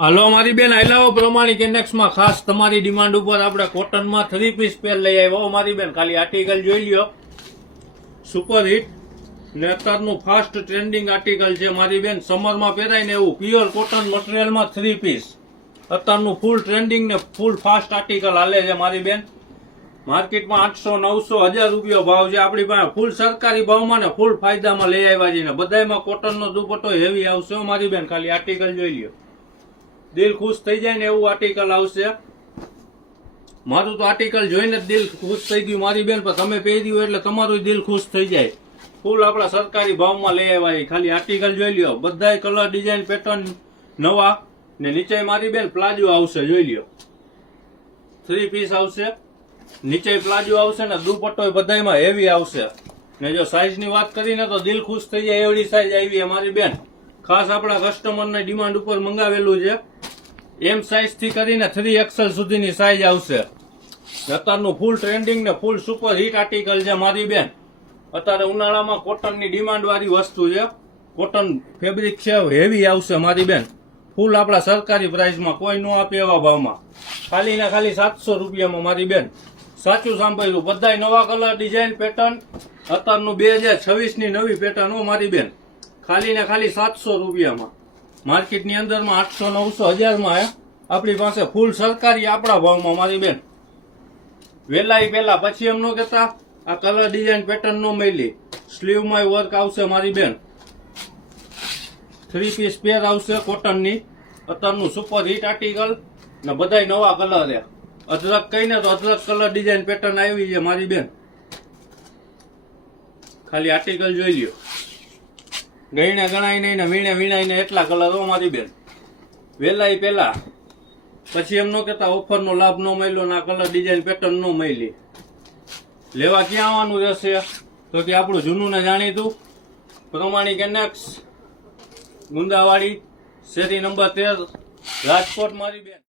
હાલો મારી બેન આયલાઓ પ્રમાણિક ઇન્ડેક્સમાં ખાસ તમારી ડિમાન્ડ ઉપર આપણે કોટનમાં 3 પીસ પેર લઈ આવ્યો મારી બેન. ખાલી આર્ટિકલ જોઈ લ્યો, સુપર હિટ ને અત્યારનું ફાસ્ટ ટ્રેન્ડિંગ આર્ટિકલ છે મારી બેન. સમરમાં પહેરાય ને એવું પ્યોર કોટન મટીરિયલમાં 3 પીસ અત્યારનું ફૂલ ટ્રેન્ડિંગ ને ફૂલ ફાસ્ટ આર્ટિકલ હાલે છે મારી બેન. માર્કેટમાં 800, 900, 1000 રૂપિયા ભાવ છે. આપણી પાસે ફૂલ સરકારી ભાવમાં ને ફૂલ ફાયદામાં લઈ આવ્યા છે ને બધામાં કોટનનો દુપટ્ટો હેવી આવશે મારી બેન. ખાલી આર્ટિકલ જોઈ લ્યો, દિલ ખુશ થઈ જાય ને એવું આર્ટિકલ આવશે. મારું તો આર્ટિકલ જોઈને જ દિલ ખુશ થઈ ગયું મારી બેન, પણ તમે પહેર્યું એટલે તમારું દિલ ખુશ થઈ જાય. ફૂલ આપણા સરકારી ભાવમાં લઈ આવ્યા. ખાલી આર્ટિકલ જોઈ લ્યો, બધાય કલર ડિઝાઇન પેટર્ન નવા ને નીચે મારી બેન પ્લાઝો આવશે. જોઈ લ્યો, 3 પીસ આવશે, નીચે પ્લાઝો આવશે ને દુપટ્ટો બધાયમાં હેવી આવશે. ને જો સાઈઝ ની વાત કરીને તો દિલ ખુશ થઈ જાય એવડી સાઈઝ આવી મારી બેન. ખાસ આપણા કસ્ટમરની ડિમાન્ડ ઉપર મંગાવેલું છે. એમ સાઈઝ થી કરીને 3XL સુધીની સાઈઝ આવશે. અત્યારનું ફૂલ ટ્રેન્ડિંગ ને ફૂલ સુપર હિટ આર્ટિકલ છે મારી બેન. અત્યારે ઉનાળામાં કોટનની ડિમાન્ડ વાળી વસ્તુ છે. કોટન ફેબ્રિક છે, હેવી આવશે મારી બેન. ફૂલ આપણા સરકારી પ્રાઇસમાં, કોઈ નો આપે એવા ભાવમાં. ખાલી ને ખાલી 700 રૂપિયામાં મારી બેન. સાચું સાંભળ્યું, બધા નવા કલર ડિઝાઇન પેટર્ન અત્યારનું 2026 ની નવી પેટર્ન હો મારી બેન. ખાલી ને ખાલી 700 રૂપિયામાં. માર્કેટની અંદરમાં 800, 900, 1000 માં આપણી પાસે ફૂલ સરકારી આપણા ભાવમાં મારી બેન. વેલાઈ પેલા પછી એમ ન કહેતા આ કલર ડિઝાઇન પેટર્ન નો મળી. સ્લીવમાં વર્ક આવશે મારી બેન. 3 પીસ પેર આવશે કોટનની. અત્યારનું સુપર હિટ આર્ટિકલ ને બધાય નવા કલર છે. અદરક કહીને તો અદરક કલર ડિઝાઇન પેટર્ન આવી છે મારી બેન. ખાલી આર્ટિકલ જોઈ લ્યો, ગઈને ગણાય નહીં ને વીણે વીણાય ને એટલા કલર હો મારી બેન. વેલાઈ પેલા પછી એમ ન કહેતા ઓફરનો લાભ ન મળ્યો ના કલર ડિઝાઇન પેટર્ન ન મળી. લેવા ક્યાં આવવાનું રહેશે તો કે આપણું જૂનું ને જાણીતું પ્રમાણિક ઇન્ડેક્સ, ગુંદાવાડી, શેરી નંબર 13, રાજકોટ મારી બેન.